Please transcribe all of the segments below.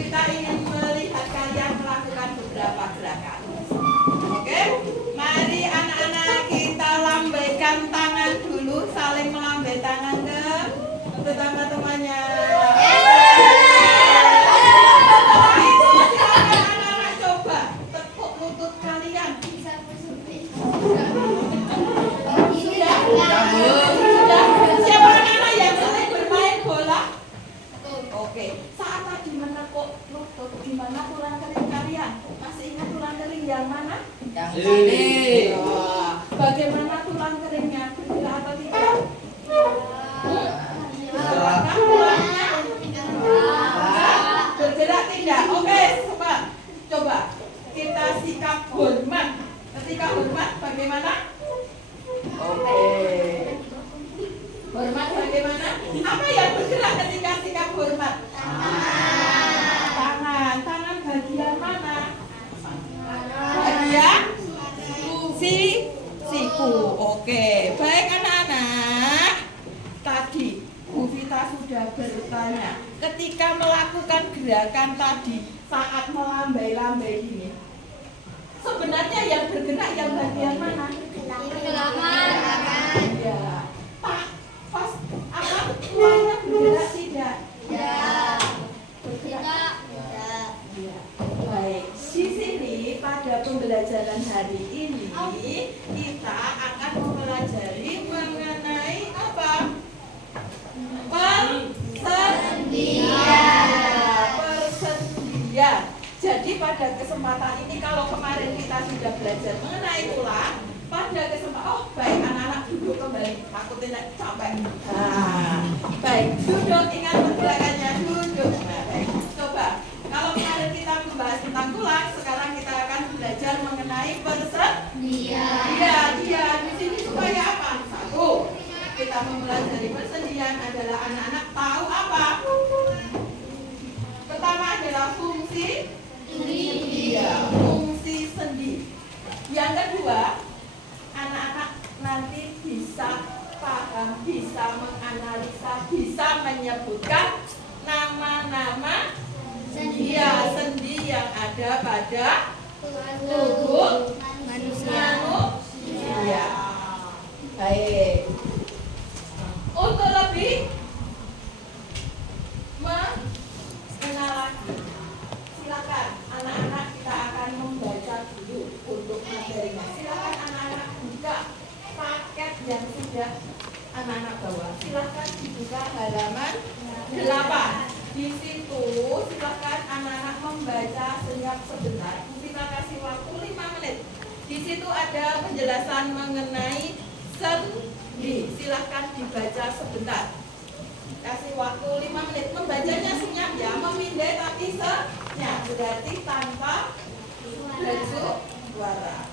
Kita ingin melihat kalian melakukan beberapa gerakan. Oke, mari anak-anak kita lambaikan tangan dulu, saling melambai tangan ke teman-temannya. Itu silakan anak-anak coba tepuk lutut kalian. Sudah. Siapa anak-anak yang sering bermain bola? Oke, saat tadi menekuk lutut, di mana tulang kering kalian? Masih ingat tulang kering yang mana? Yang sini. Bagaimana tulang keringnya? Bergerak atau tidak? Bergerak tulangnya? Bergerak tidak? Oke, coba kita sikap hormat. Ketika hormat bagaimana? Oke. Hormat bagaimana? Apa yang bergerak ketika sikap hormat? Tangan. Tangan bagian mana? Bagian siku. Oke. Baik anak-anak. Tadi Bu Vita sudah bertanya. Ketika melakukan gerakan tadi saat melambai-lambai ini, sebenarnya yang bergerak yang bagian mana? Ya. Pas apa? Tulangnya bergerak tidak? Ya. Bergerak? Ya. Baik. Di sini pada pembelajaran hari ini kita akan mempelajari mengenai apa? Persendian. Jadi pada kesempatan ini kalau kemarin kita sudah belajar mengenai tulang, pada kesempatan baik anak-anak duduk kembali, takut tidak capek. Baik, duduk, ingat pergerakannya, duduk. Baik, coba kalau kemarin kita membahas tentang tulang, sekarang kita akan belajar mengenai persendian. Iya, di sini supaya apa? Satu, kita mempelajari persendian adalah anak-anak tahu apa? Pertama adalah fungsi sendi. Yang kedua, anak-anak nanti bisa paham, bisa menganalisa, bisa menyebutkan nama-nama sendi yang ada pada tubuh manusia. Baik. Untuk lebih mengenal lagi, silakan anak-anak kita akan membaca dulu untuk materinya. Silakan anak-anak buka paket yang sudah anak-anak bawa. Silakan dibuka halaman 8. Di situ silakan anak-anak membaca sebentar. Kita kasih waktu 5 menit. Di situ ada penjelasan mengenai sendi. Silakan dibaca sebentar. Kasih waktu 5 menit. Membacanya senyap ya, memindai tapi senyap. Berarti tanpa suara.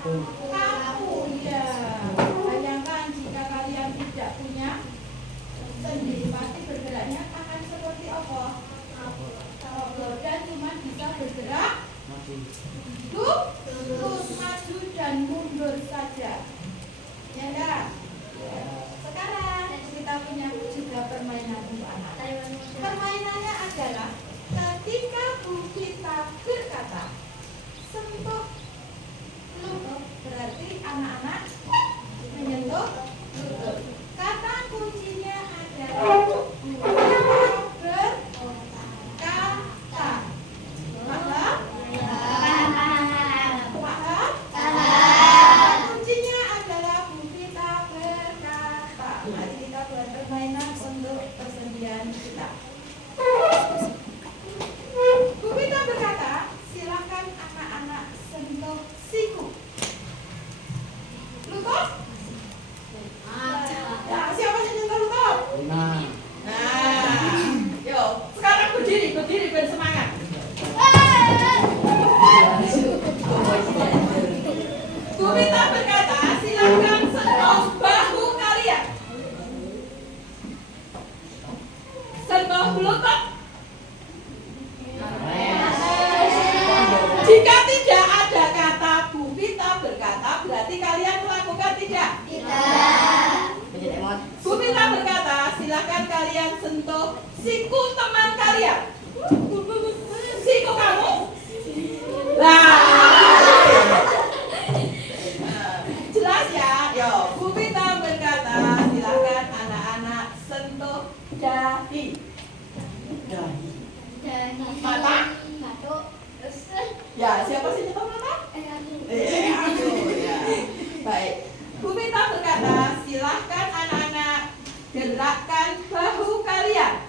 Kaku, ya. Bayangkan jika kalian tidak punya sendi, pasti bergeraknya akan seperti apa? Kalau roda cuma bisa bergerak terus maju dan mundur saja. Ya enggak? Sekarang kita punya juga permainan untuk anak. Permainannya adalah ketika Bu Vita berkata sentuh lutut, berarti anak-anak menyentuh lutut. Kata kuncinya adalah berkata. Paham? Kuncinya adalah Bu Vita berkata. Mari kita buat permainan untuk persendian kita. Bu Vita berkata, silakan anak-anak sentuh siku. Lutut? Ya, siapa yang sentuh lutut? Nah, yuk, sekarang berdiri biar semangat. Bu Vita berkata, silakan sentuh bahu kalian. Sentuh lutut. Jika tidak ada kata Bu Vita berkata, berarti kalian melakukan tidak? Tidak. Bu Vita berkata, silakan kalian sentuh siku teman kalian. Siku kamu? Jelas ya? Yo, Bu Vita berkata, silakan anak-anak sentuh dahi. Mata? Ya, siapa sih nyentuh mata? Aku. Ya. Baik. Bu Vita berkata, silahkan anak-anak gerakkan bahu kalian.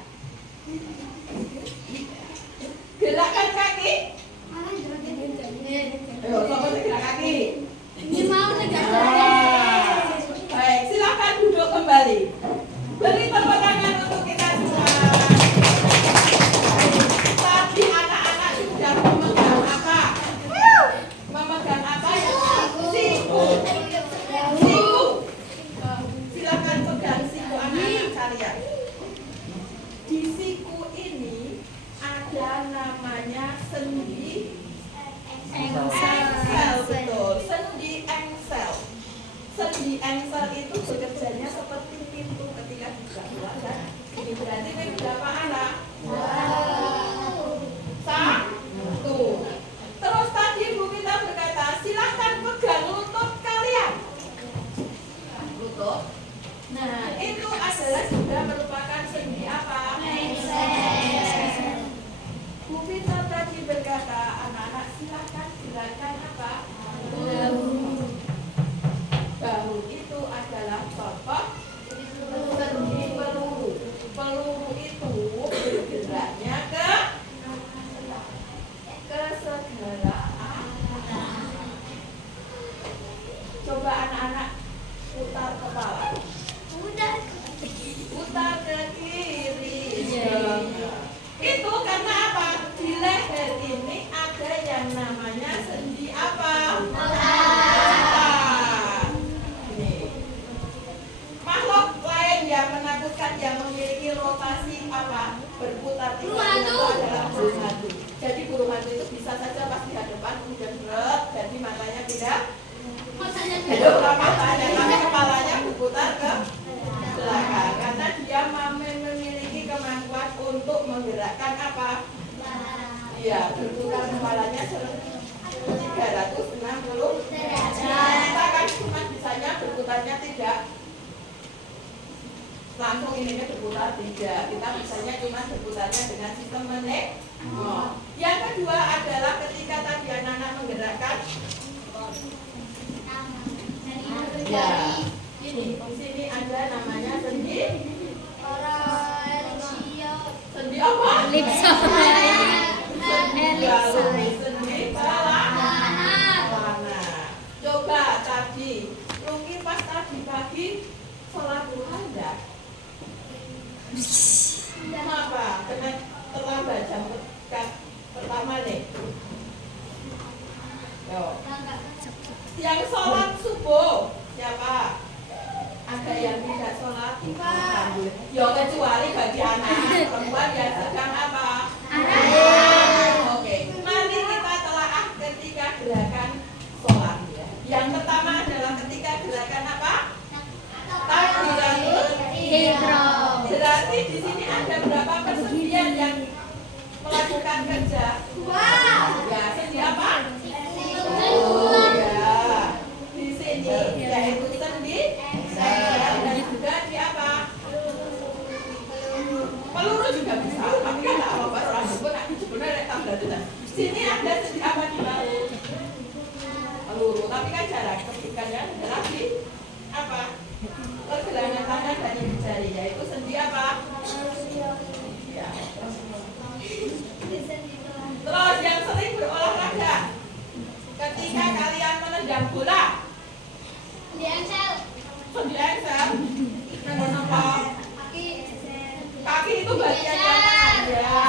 Gerakkan kaki. Ayo, coba gerak kaki. Ini mau tegak. Baik, silahkan duduk kembali. Beri tepuk tangan untuk kita semua. Tadi anak-anak sudah memegang apa? Memegang apa? Siku. Siku. Silakan pegang siku anak-anak kalian. Di siku ini ada namanya sendi engsel, betul. Sendi engsel. Sendi engsel itu bekerjanya seperti pintu ketika dibuka kan? Ini berarti pintu berapa anak? Satu. Terus tadi Bu Vita berkata, silahkan pegang lutut kalian. Lutut. Nah, itu adalah juga merupakan sendi apa? Engsel. Bu Vita tadi berkata, anak-anak silahkan gerakan apa? Bahu itu adalah contoh sendi peluru. Peluru itu bergeraknya ke segala arah. Coba anak-anak putar kepala. Putar ke kiri. Itu karena apa? Di leher ini ada yang namanya sendi apa? Makhluk lain yang menakutkan yang memiliki rotasi apa? Berputar di itu adalah burung hantu. Jadi burung hantu itu bisa saja pas di hadapan kemudian berat, jadi matanya tidak. Matanya tapi kepalanya berputar ke belakang karena dia memiliki kemampuan untuk menggerakkan apa? Iya, berputar kepalanya 360 derajat. Kita kan cuma bisanya berputarnya tidak langsung ininya berputar tidak. Kita bisanya cuma berputarnya dengan sistem menek. Yang kedua adalah ketika tadi anak-anak menggerakkan ya, ini di sini ada namanya sendi sendi apa? Elipsa. Sendi pelana. Coba tadi Luki pas tadi pagi sholat duha enggak? Kenapa? Karena terlambat jam pertama nih. Yo. Yang sholat subuh siapa? Ada yang tidak sholat? Yo, kecuali bagi anak perempuan yang sedang apa? Oke. Mari kita telaah ketika gerakan sholat. Yang pertama adalah ketika gerakan apa? Takbiratul ihram. Berarti di sini ada berapa persendian yang melakukan kerja? Ya, sendi apa? Oh ya, di sini yaitu sendi dan juga di apa? Peluru juga bisa, tapi kan nggak apa-apa orang jemput, aku jemputnya naik tambah itu. Sini ada sendi apa di bahu? Peluru, tapi kan jarang ketikanya adalah di apa? Pergelangan tangan dan di jari, yaitu sendi apa? Ya. Terus yang sering berolahraga ketika kalian menendang bola, sendi engsel, kenapa? Kaki itu bagian yang mana? Ya.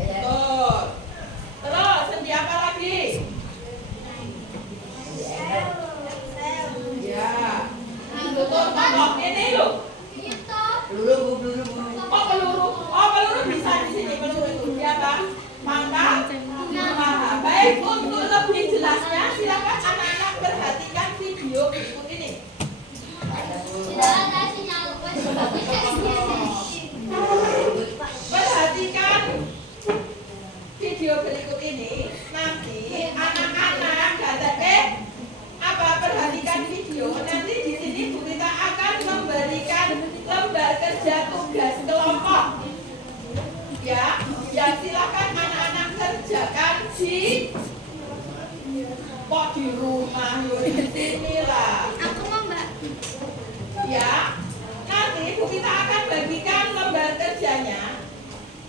Betul. Terus sendi apa lagi? Ya. Betul, tolong ini loh. Peluru. Oh, peluru bisa di sini. Peluru itu siapa? Mangga. Nah, baik, untuk lebih jelasnya silakan anak-anak perhatikan video berikut ini. Perhatikan video berikut ini. Nanti anak-anak perhatikan video. Nanti di sini Bu Rita akan memberikan lembar kerja tugas kelompok. Ya, silakan anak-anak kerjakan di rumah, di sini lah. Aku mau Mbak. Ya, nanti Bu Rita akan bagikan lembar kerjanya.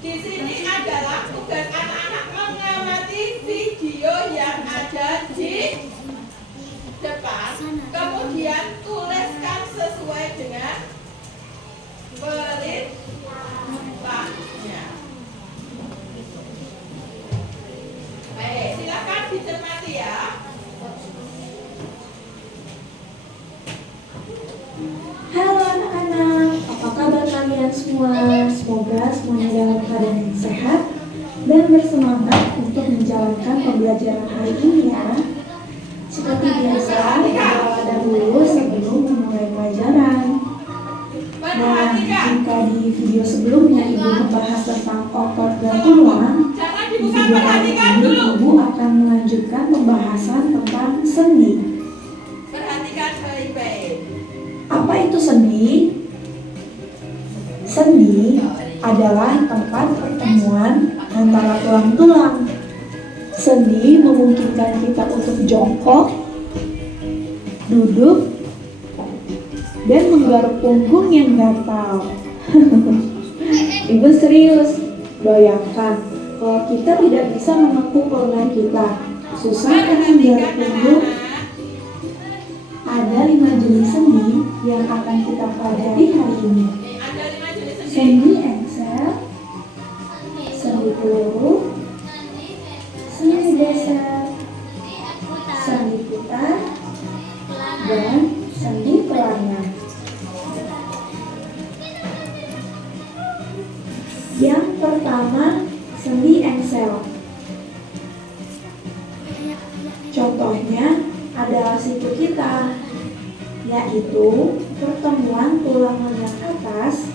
Di sini adalah tugas anak-anak mengamati video yang ada di depan, kemudian tuliskan sesuai dengan perintahnya. Baik, silakan dicermati ya. Halo anak-anak, apa kabar kalian semua? Semoga semuanya dalam keadaan yang sehat dan bersemangat untuk menjalankan pembelajaran hari ini ya. Seperti biasa, berdoa dahulu sebelum memulai pelajaran. Nah, jika di video sebelumnya Ibu membahas tentang otot dan tulang, di video kali ini Ibu akan melanjutkan pembahasan tentang sendi. Perhatikan baik-baik. Apa itu sendi? Sendi adalah tempat pertemuan antara tulang-tulang. Sendi memungkinkan kita untuk jongkok, duduk, dan menggaruk punggung yang gatal. Ibu serius, bayangkan kalau kita tidak bisa menekuk lengan kita, susah kan menggaruk punggung? Ada 5 jenis sendi yang akan kita pelajari hari ini. Ada 5 jenis sendi. Sendi engsel, sendi peluru, sendi geser, sendi putar, dan sendi pelana. Yang pertama, sendi engsel. Contohnya adalah siku kita, yaitu pertemuan tulang lengan atas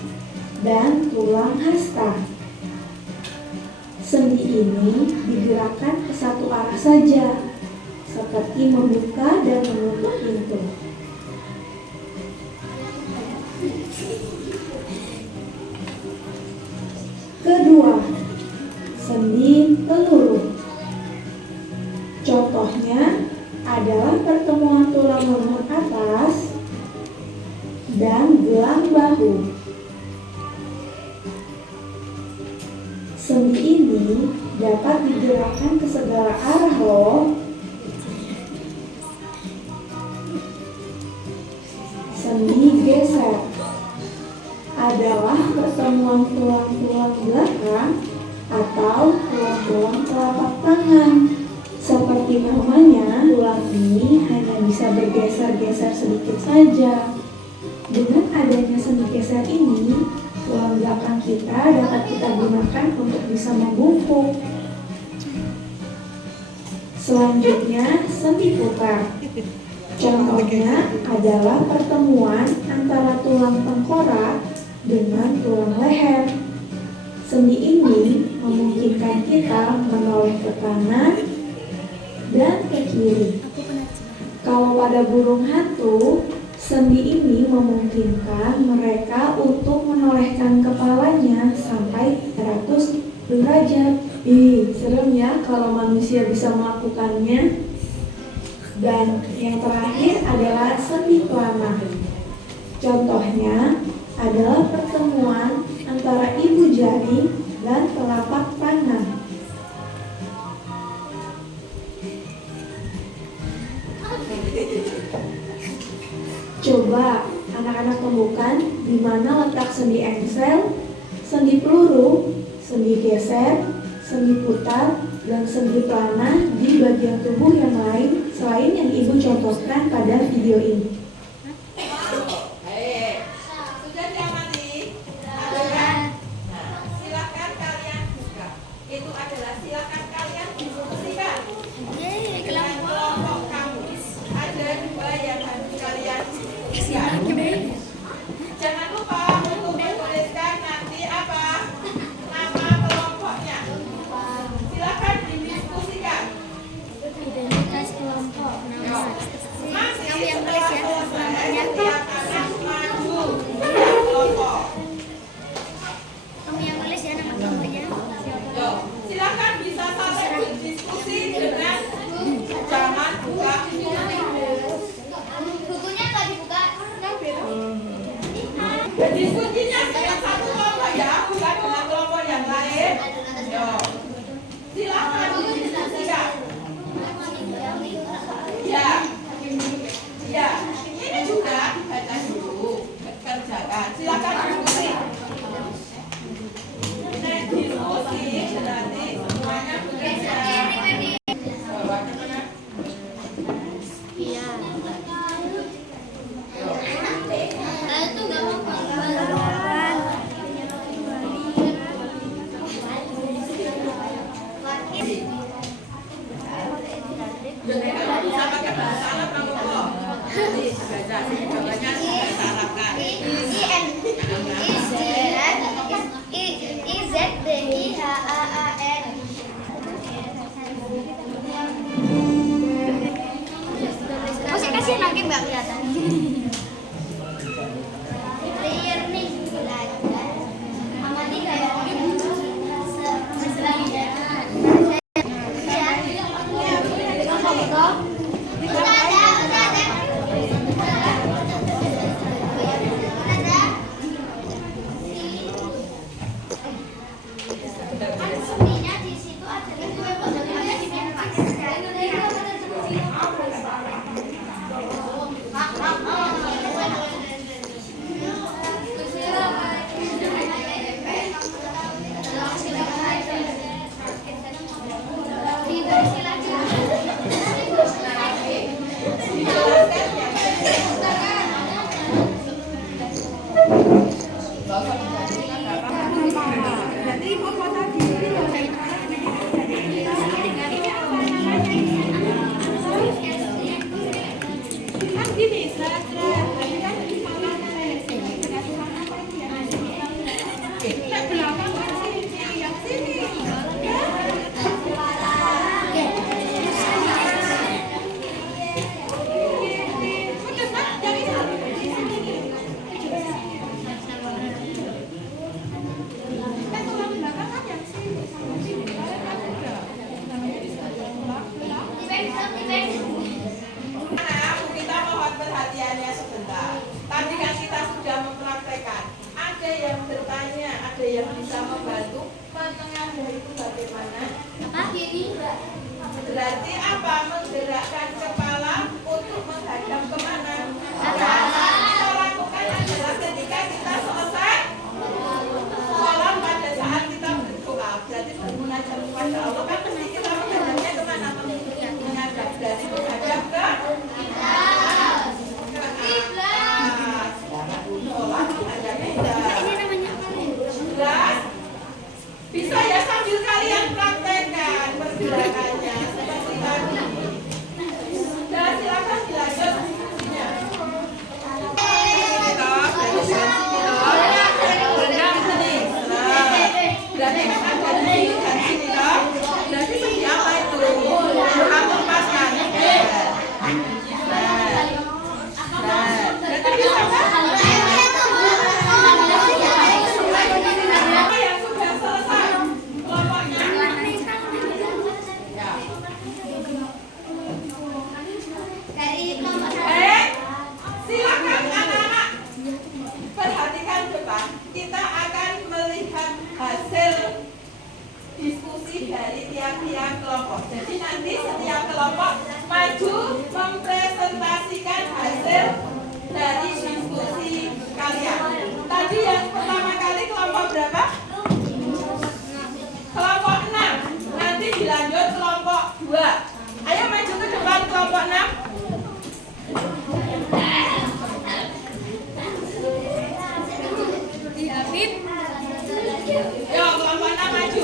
dan tulang hasta. Sendi ini digerakkan ke satu arah saja, seperti membuka dan menutup pintu. Kedua, sendi peluru. Contohnya adalah pertemuan tulang lengan atas dan gelang bahu. Sendi ini dapat digerakkan ke segala arah loh. Sendi geser adalah pertemuan tulang-tulang belakang atau tulang-tulang telapak tangan, seperti Seperti namanya, tulang ini hanya bisa bergeser-geser sedikit saja. Dengan adanya sendi geser ini, tulang belakang kita dapat kita gunakan untuk bisa membungkuk. Selanjutnya, sendi putar. Contohnya adalah pertemuan antara tulang tengkorak dengan tulang leher. Sendi ini memungkinkan kita menoleh ke kanan dan ke kiri. Kalau pada burung hantu, sendi ini memungkinkan mereka untuk menolehkan kepalanya sampai 300 derajat. Serem ya kalau manusia bisa melakukannya. Dan yang terakhir adalah sendi pelana. Contohnya adalah pertemuan antara ibu jari dan telapak tangan. Coba anak-anak temukan di mana letak sendi engsel, sendi peluru, sendi geser, sendi putar, dan sendi pelana di bagian tubuh yang lain selain yang ibu contohkan pada video ini. Sudah diamati? Ada kan? Nah, silakan kalian buka. Itu adalah silakan kalian diskusikan dengan kelompok kamu. Ada 2 yang harus kalian diskusikan. Jangan lupa untuk menuliskan nanti apa nama kelompoknya. Silakan didiskusikan. Identitas kelompok. Masih Kamu yang setelah tulis ya. selesai, Namanya. setiap anak maju ke kelompok. Kamu yang tulis ya nama kelompoknya. Yo, silakan bisa saling berdiskusi dengan jangan buka Bukunya nggak dibuka. diskusinya dengan satu kelompok ya, bukan dengan kelompok yang lain. Yo, silakan didiskusikan. Ya, ya, ini juga dibaca dulu, kerjakan. Silakan diskusi. Nah, diskusi berarti semuanya bekerja. Bawa ke tengah. Iya. Itu nggak mau Kalau bisa pakai bahasa Arab kamu kok. Jadi baca jawabannya bahasa Arab kan. Masih kasih lagi nggak kelihatan? Clear nih. Amati kayak kita mohon perhatiannya sebentar. Tadi kan kita sudah mempraktekkan. Ada yang bertanya, ada yang bisa membantu menengadah itu bagaimana? Berarti apa? Menggerakkan kepala untuk menghadap kemana? Kita lakukan adalah ketika kita selesai sholat pada saat kita berdoa. Berarti bermunajat kepada Allah kan mesti kita menghadapnya kemana? Berarti bisa kan? Apa yang sudah selesai kelompoknya? Ya. Silakan anak-anak perhatikan depan. Kita akan melihat hasil diskusi dari tiap-tiap kelompok. Jadi nanti setiap kelompok maju mempresentasikan hasil dari diskusi kalian. Tadi yang pertama kali kelompok berapa? Kelompok 6. Nanti dilanjut kelompok 2. Ayo maju ke depan kelompok 6. Yo, kelompok 6 maju.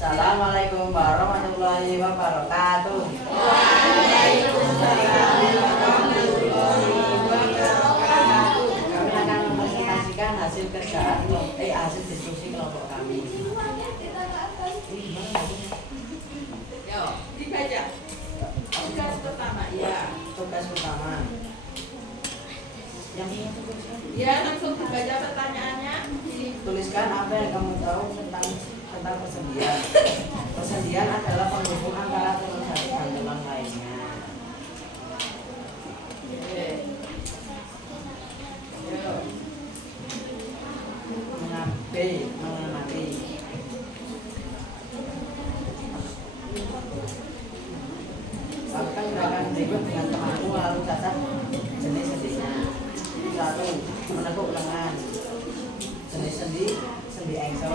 Assalamualaikum warahmatullahi wabarakatuh. Kami akan mempresentasikan hasil kerjaan hasil diskusi kelompok kami. Yo, dibaca. Tugas pertama, ya. Tugas pertama. Yang Ya, langsung dibaca pertanyaannya. tuliskan apa yang kamu tahu tentang persendian. Persendian adalah penghubung antara tulang satu dan tulang lainnya. Oke. Yo. Mengamati. Lakukan gerakan berikut dengan temanmu lalu catat jenis-jenisnya. 1. Menekuk lengan. Jenis sendi engsel.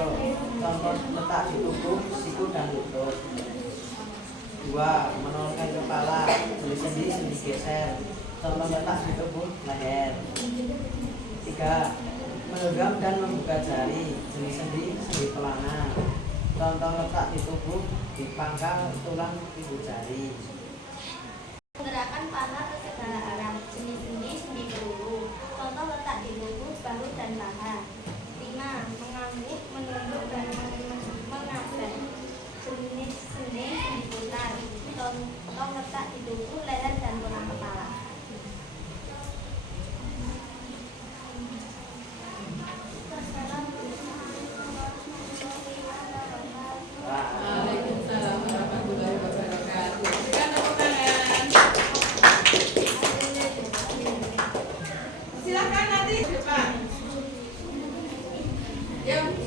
Contoh letak di tubuh, siku dan lutut. 2. Menolakkan kepala. Jenis sendi geser. Contoh letak di tubuh, leher. 3. Menggenggam dan membuka jari. Jenis sendi pelana. Contoh letak di tubuh, di pangkal tulang ibu jari. Menggerakkan panah ke segala arah, jenis sendi peluru. Contoh letak di tubuh, bahu dan paha. 5. Mengangguk, menunduk dan mengabaikan, jenis sendi putar. Contoh letak di tubuh, leher dan tulang kepala. Waalaikumsalam warahmatullahi wabarakatuh. Berikan tepuk tangan. Silakan nanti di depan. Yuk.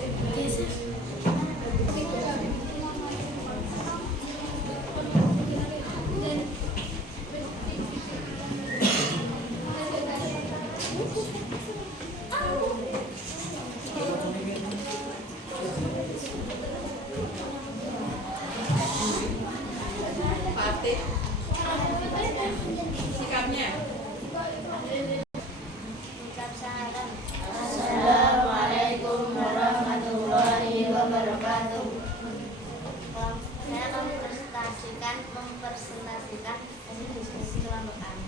Partai. Sikapnya. Ucap salam. Assalamualaikum warahmatullahi wabarakatuh. Saya mempresentasikan hasil diskusi kelompok kami.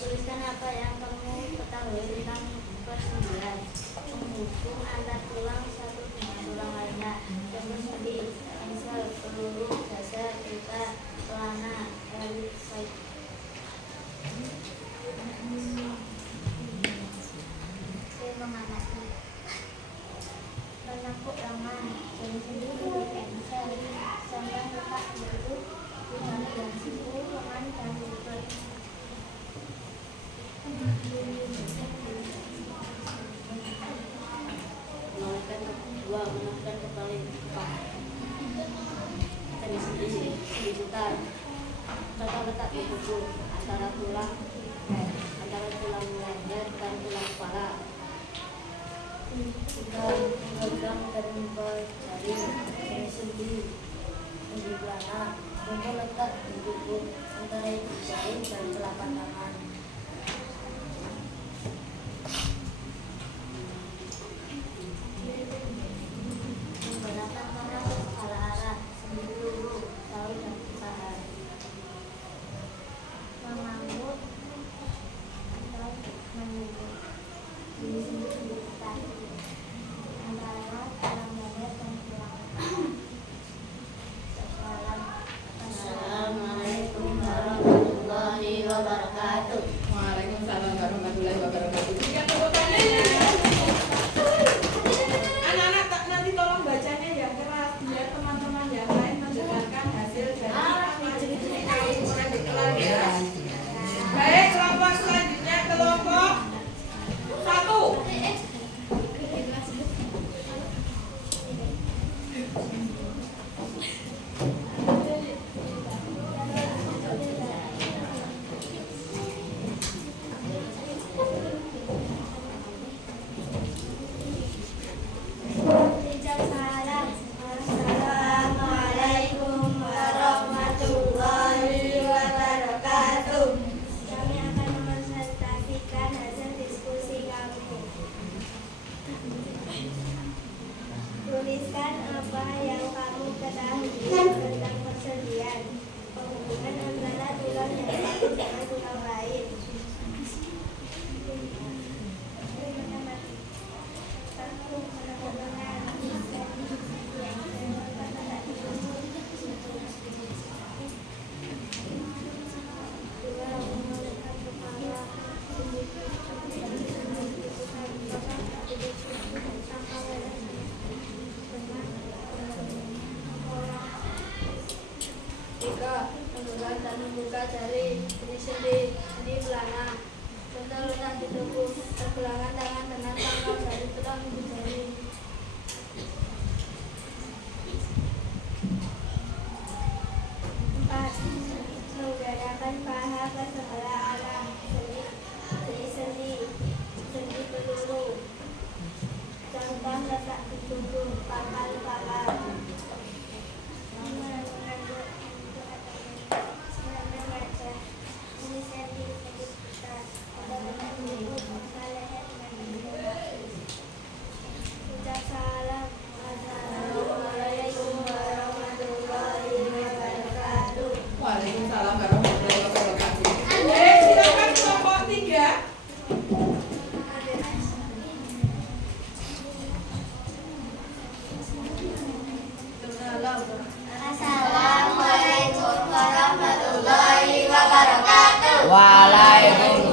Tuliskan apa yang kamu ketahui tentang persendian. Penghubung antar tulang satu dengan tulang lainnya. Jenis sendi, engsel, peluru, geser, pita, pelana, elit, side. Mengamati. Menekuk lengan, jenis sendi, engsel, sampai letak itu tulang dan siku, lengan dan lutut. Menolakkan kepala jenis sendi putar. Contoh letak di tubuh antara tulang leher dan tulang kepala. 3. Menggenggam dan membuka jari, jenis sendi pelana. Contoh letak di tubuh antara ibu jari dan telapak tangan. Menggunakan panah ke segala arah, sendi peluru, bahu dan paha. Mengambil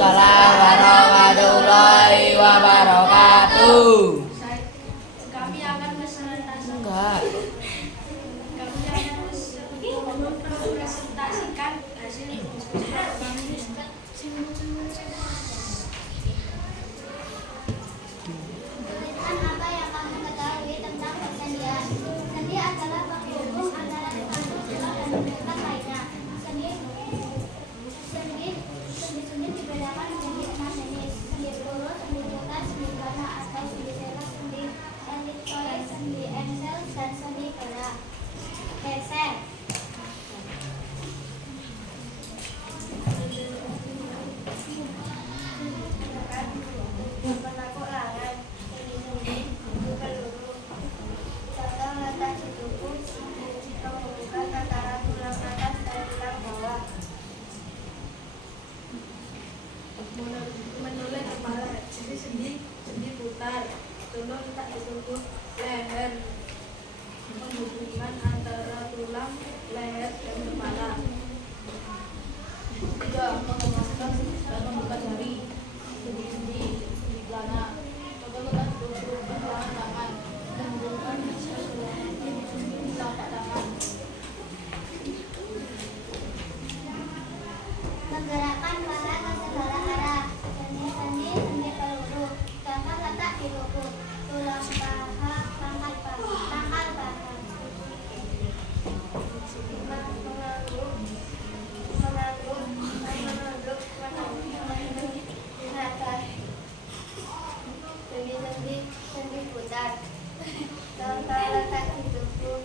Waalaikumsalam warahmatullahi wabarakatuh. Kami akan presentasikan. Enggak. Kami akan presentasikan hasil tulisan apa yang kamu ketahui tentang persendian. Sendi adalah penghubung antara satu silang dan silang lainnya. Sendi dibedakan menjadi 6 jenis: sendi peluru, sendi putar, sendi panah atau sendi sela, sendi elipsoid, sendi engsel, dan sendi geser. Penakut lengan, sendi peluru. Contoh letak di tubuh, penghubungan antara tulang atas dan tulang bawah. Menoleh kepala, jadi sendi putar. Contoh letak di tubuh leher, penghubungan antara tulang leher dan kepala. 3. Mengemaskan dan membuka jari. Sendi pelana. Contoh letak di tubuh pergelangan tangan, penghubungan telapak tangan. Menggerakkan paha ke segala arah. Sendi peluru. Contoh letak di lutut, tulang paha, pangkal paha. Mengangguk di atas. Sendi putar. Contoh letak di tubuh,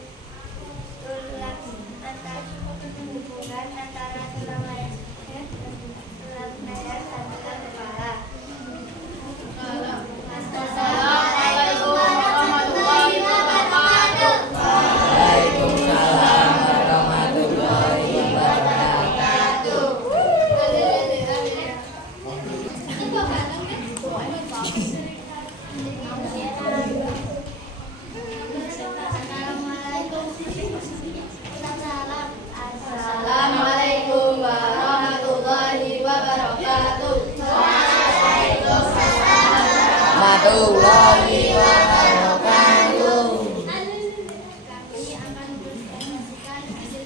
tulang atas, hubungan antara tulang leher dan tulang kepala. Assalamualaikum warahmatullahi wabarakatuh. Waalaikumsalam warahmatullahi wabarakatuh. Assalamualaikum warahmatullahi wabarakatuh. Warahmatullahi wabarakatuh. Kami akan mempresentasikan hasil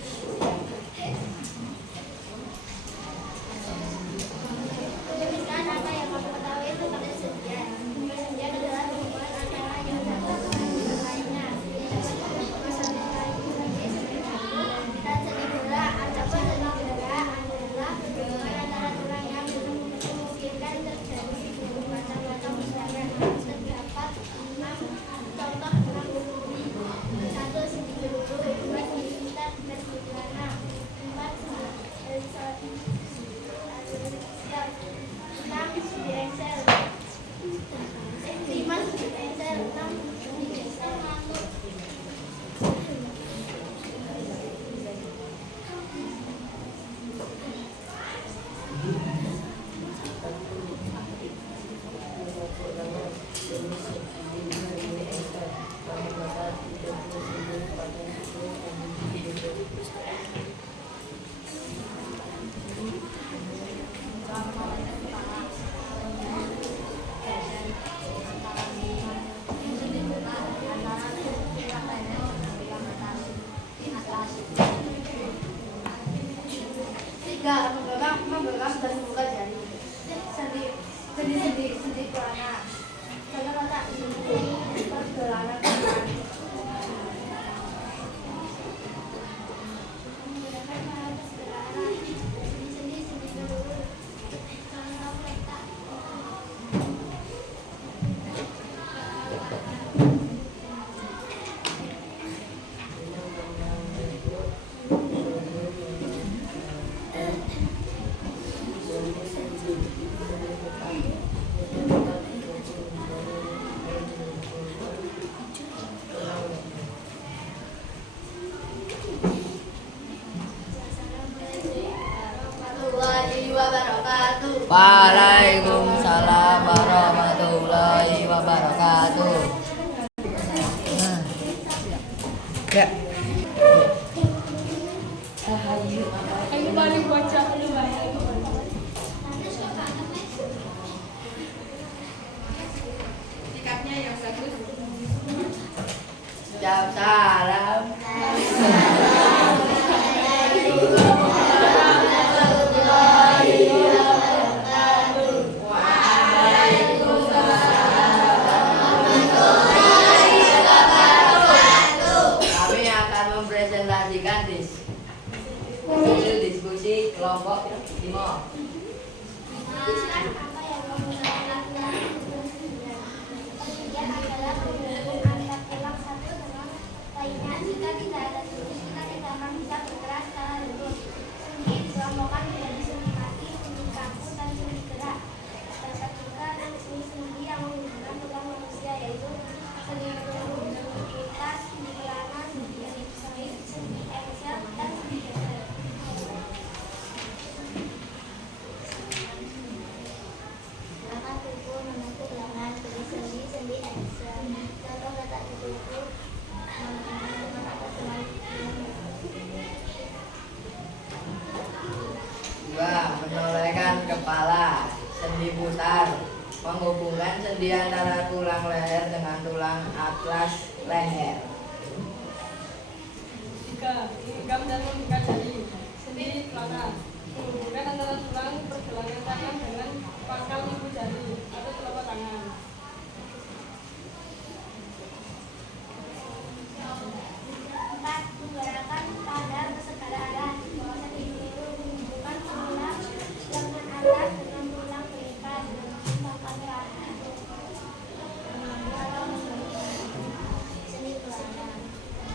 tulisan apa yang kamu ketahui tentang persendian. Persendian adalah hubungan antara yang satu dengan yang lainnya. Persendian dan sendi bola. Adapun sendi bola adalah hubungan antara tulang yang memungkinkan terjadi macam-macam misalnya. Terdapat 6 contoh tulang bumi. 1. Sendi peluru. 2. Sendi putar. 3. Sendi pelana. 4. Sendi elipsoid. 6. Sendi engsel. 5. Sendi engsel. 6. Sendi geser. Membelah dan membuka jari. Sendi pelana. Contoh letak di tubuh pergelangan tangan. Menggunakan paha ke segala arah. Sendi peluru. Contoh letak Waalaikumsalam warahmatullahi wabarakatuh. Nah. Ya. Ayo balik baca. ucap salam. Kami akan mempresentasikan diskusi kelompok 5. Apa yang memudahkan laki-laki untuk sendirian? Ketiga adalah menghubung antara tulang satu dengan lainnya. Jika tidak ada sendi, kita tidak akan bisa bergerak secara lurus. Sendi dikelompokkan menjadi sendi kaki, sendi kaku, dan sendi gerak. Terdapat juga sendi-sendi yang menghubungkan tulang manusia, yaitu sendi tulang, sendi utas, sendi kelana, sendi elipsoid, sendi engsel, dan sendi geser. Akan tubuh membentuk lengan, sendi engsel. Contoh letak di tubuh menghubungkan atas dengan 2. Menolehkan kepala. Sendi putar menghubungkan sendi antara tulang leher dengan tulang atlas leher. 3. Genggam dan membuka jari. Sendi kelana menghubungkan antara tulang pergelangan tangan dengan pangkal ibu jari atau telapak tangan. 4. Menggerakkan pada ke segala arah. Sendi peluru menghubungkan tulang lengan atas dengan tulang berikat dengan pangkal paha. Sendi kelana.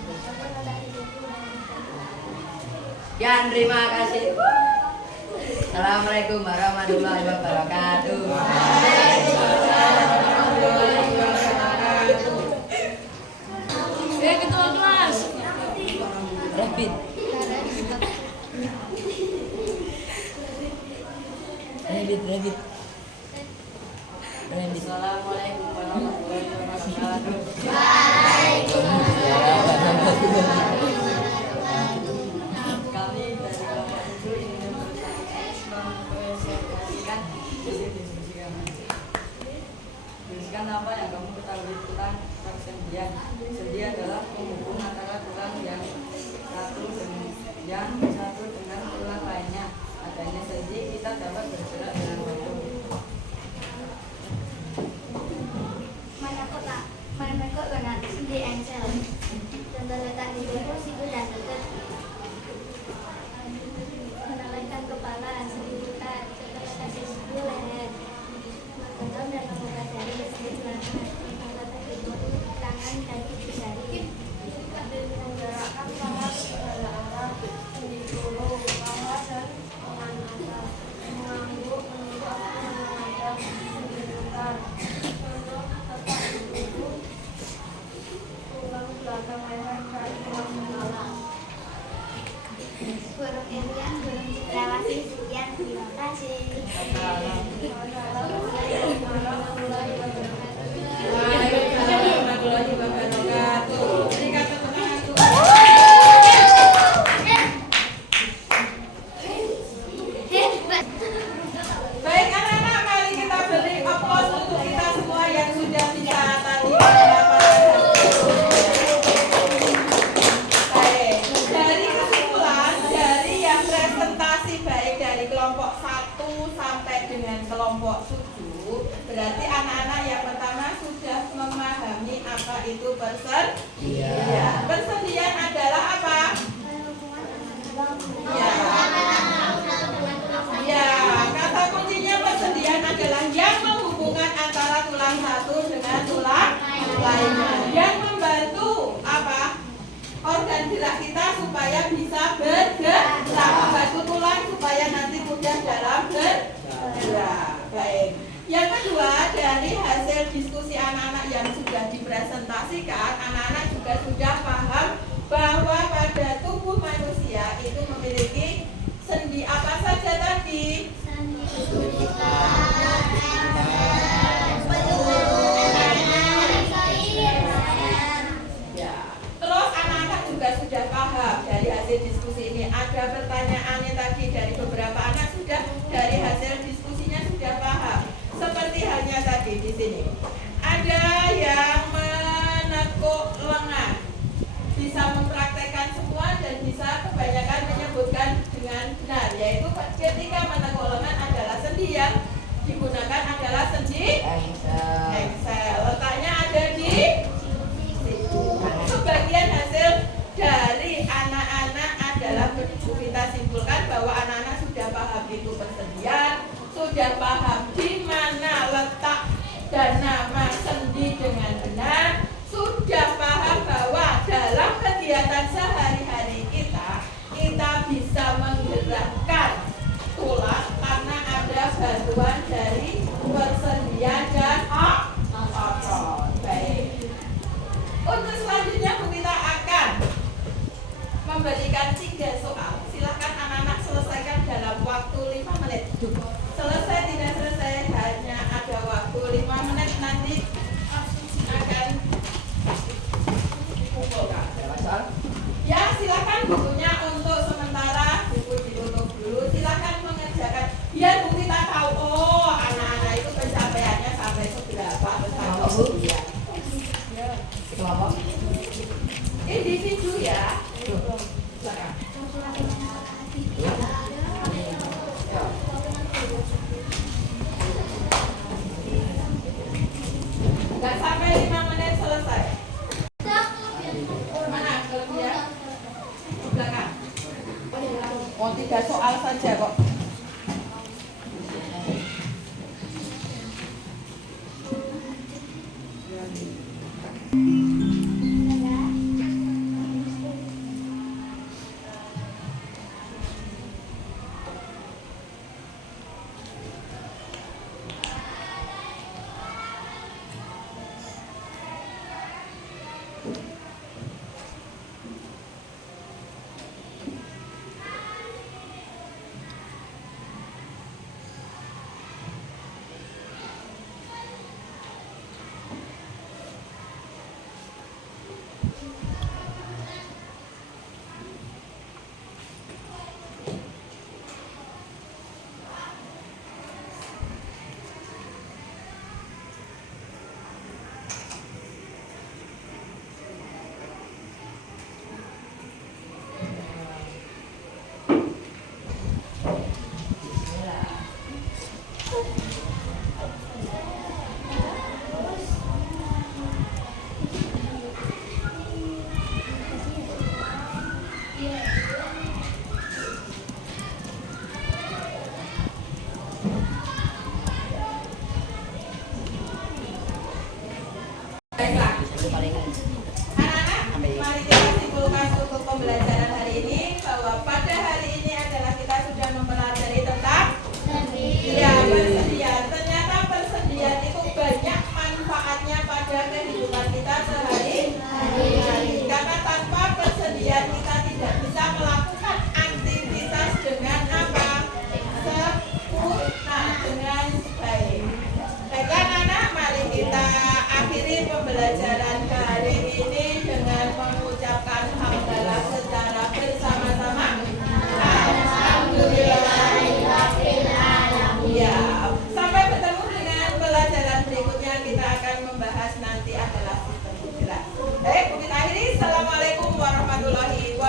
Contoh letak di tubuh Sekian, terima kasih. Assalamualaikum warahmatullahi wabarakatuh. Ketua kelas. Rapid. Rapid. Assalamualaikum warahmatullahi wabarakatuh. Kami dari kelompok 7 ingin mempresentasikan diskusi kami. Tuliskan apa yang kamu ketahui tentang persendian. Sendi adalah penghubung antara tulang yang satu dengan tulang lainnya. Adanya sendi, kita dapat bergerak dengan waktu. menekuk lengan, sendi engsel. Contoh letak di tubuh siku dan lutut. Menolehkan kepala, sendi putar. Contoh letak di siku leher. Menggenggam dan membuka jari, sendi kelana. Contoh letak di tubuh tangan, kaki, jari. Menggerakkan tangan ke segala arah, sendi peluru, paha, dan lengan atas. Mengangguk, menunduk atau menghadap, sendi putar. Contoh letak di tubuh tulang belakang leher, kaki, tulang kepala. Huruf Irian, huruf cendrawasih. Sekian, terima kasih. Assalamualaikum warahmatullahi wabarakatuh. Waalaikumsalam warahmatullahi wabarakatuh. Berikan tepuk tangan untuk baik anak-anak, mari kita beri aplaus untuk kita semua yang sudah bisa tadi baik, dari kesimpulan dari yang presentasi baik dari kelompok 1 sampai dengan kelompok 7, berarti anak-anak yang pertama sudah memahami apa itu persendian. Persendian adalah apa? Ya, kata kuncinya persendian adalah yang menghubungkan antara tulang satu dengan tulang lainnya, yang membantu apa? Organ gerak kita supaya bisa bergerak, membantu tulang supaya nanti mudah dalam bergerak. Baik. Yang kedua, dari hasil diskusi anak-anak yang sudah dipresentasikan, anak-anak juga sudah paham bahwa pada yang digunakan adalah sendi engsel. Letaknya ada di situ. Sebagian hasil dari anak-anak adalah kita simpulkan bahwa anak-anak sudah paham itu persendian, sudah paham di mana letak dan nama sendi dengan benar, sudah paham bahwa dalam kegiatan sehari-hari kita bisa menggerakkan tulang karena ada bantuan dari persendian dan otot. Baik. Untuk selanjutnya kita akan memberikan 3 soal. Silakan anak-anak selesaikan dalam waktu 5 menit. Selesai tidak selesai hanya ada waktu 5 menit, nanti akan dikumpulkan. Ya, silakan bukunya untuk sementara buku ditutup dulu. Silakan mengerjakan biar Bu kita tahu anak-anak itu pencapaiannya sampai seberapa bersama ujian. Kelompok. Individu ya. Silakan. Nggak sampai 5 menit selesai. Mana kelebihan? Belakang. Oh, 3 soal saja kok. Assalamualaikum warahmatullahi wabarakatuh.